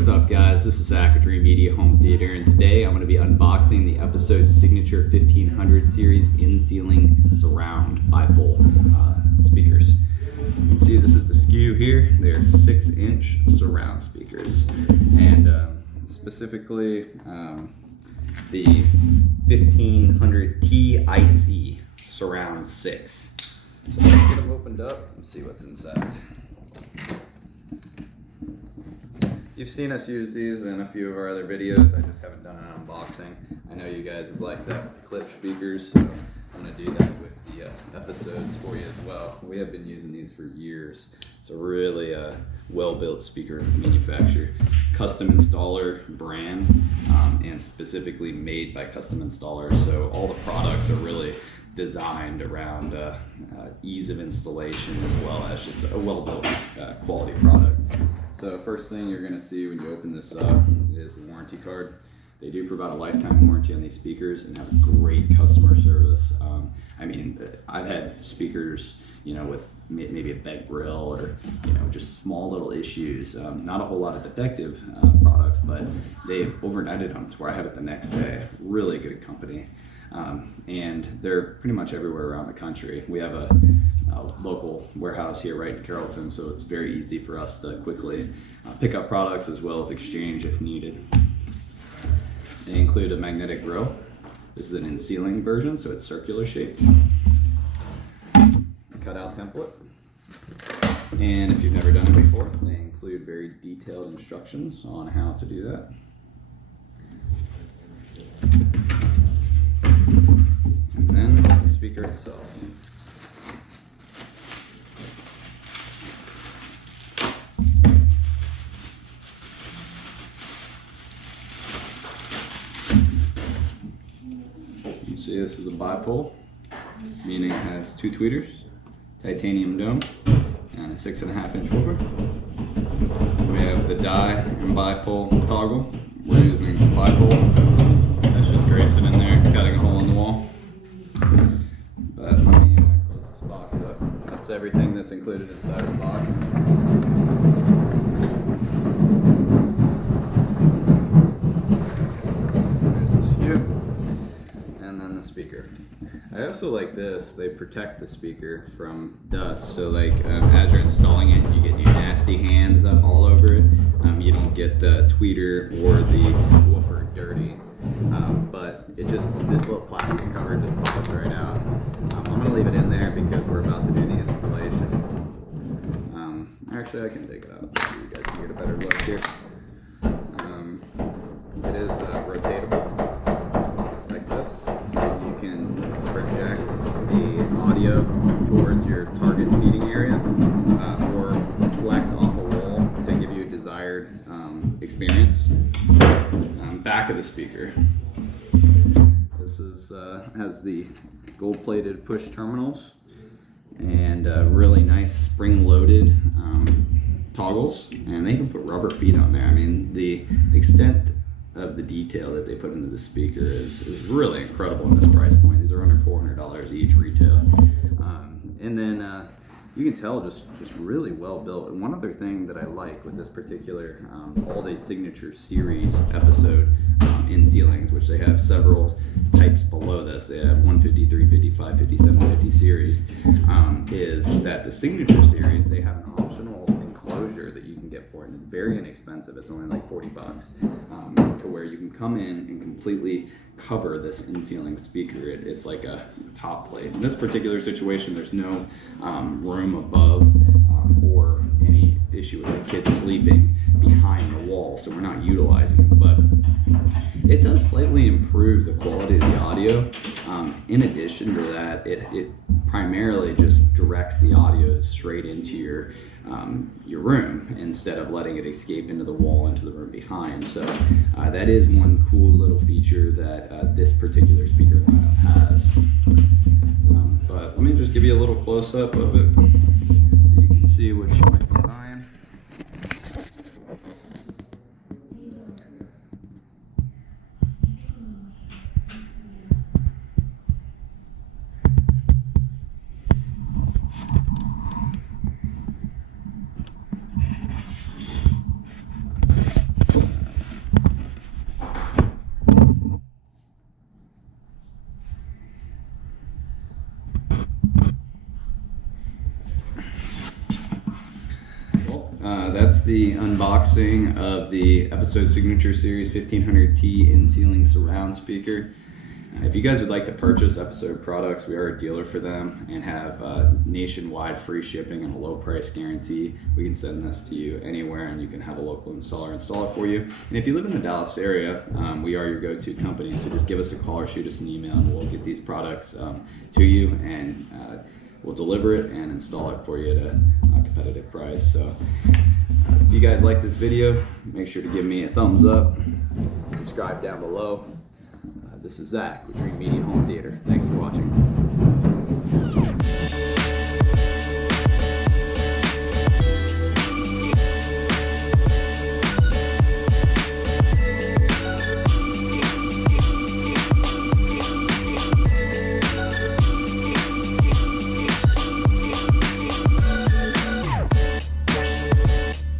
is up, guys? This is Zach with Dreamedia Home Theater, and today I'm going to be unboxing the episode signature 1500 series in-ceiling surround bipole speakers. You can see this is the SKU here. They're 6-inch surround speakers, and specifically the 1500T-ICSURR-6. So let's get them opened up and see what's inside. You've seen us use these in a few of our other videos. I just haven't done an unboxing. I know you guys have liked that with the clip speakers, so I'm going to do that with the episodes for you as well. We have been using these for years. It's a really well-built speaker manufacturer, custom installer brand, and specifically made by custom installers. So all the products are really designed around ease of installation as well as just a well-built quality product. So first thing you're going to see when you open this up is the warranty card. They do provide a lifetime warranty on these speakers and have great customer service. I mean, I've had speakers, you know, with maybe a bent grill or, you know, just small little issues. Not a whole lot of defective products, but they've overnighted them to where I have it the next day. Really good company. And they're pretty much everywhere around the country. We have a local warehouse here right in Carrolton, so it's very easy for us to quickly pick up products as well as exchange if needed. They include a magnetic grill. This is an in-ceiling version, so it's circular shaped. Cutout template. And if you've never done it before, they include very detailed instructions on how to do that. And then the speaker itself. You see this is a bipole, meaning it has 2 tweeters, titanium dome, and a 6.5-inch woofer. We have the die and bipole toggle. We're using the bipole. That's just Grayson in there cutting a hole in the wall. But let me close this box up. That's everything that's included inside the box. There's the SKU. And then the speaker. I also like this. They protect the speaker from dust. So like as you're installing it, you get your nasty hands up all over it. You don't get the tweeter or the woofer dirty. But it just, this little plastic cover just pops right out. I'm going to leave it in there because we're about to do the installation. Actually, I can take it out so you guys can get a better look here. It is rotatable like this, so you can project the audio towards your target seating area or reflect off a wall to give you a desired experience. Back of the speaker. This is has the gold-plated push terminals and really nice spring-loaded toggles, and they can put rubber feet on there. I mean, the extent of the detail that they put into the speaker is really incredible at this price point. These are under $400 each retail, and then you can tell just really well built. And one other thing that I like with this particular all-day signature series episode in ceilings, which they have several types below this, they have 150, 350, 550, 750 series, is that the signature series, they have an optional enclosure that you can get for it, and it's very inexpensive. It's only like $40, to where you can come in and completely cover this in-ceiling speaker. It's like a top plate. In this particular situation, there's no room above or any issue with the kids sleeping behind the wall, so we're not utilizing it, but it does slightly improve the quality of the audio. In addition to that, it primarily just directs the audio straight into your room instead of letting it escape into the wall into the room behind. So that is one cool little feature that this particular speaker lineup has. But let me just give you a little close-up of it so you can see what you might be buying. that's the unboxing of the episode signature series 1500T in-ceiling surround speaker. If you guys would like to purchase episode products, we are a dealer for them and have nationwide free shipping and a low price guarantee. We can send this to you anywhere and you can have a local installer install it for you. And if you live in the Dallas area, we are your go-to company, so just give us a call or shoot us an email and we'll get these products to you, and we'll deliver it and install it for you at a competitive price. So if you guys like this video, make sure to give me a thumbs up, subscribe down below. This is Zach with Dreamedia Home Theater. Thanks for watching.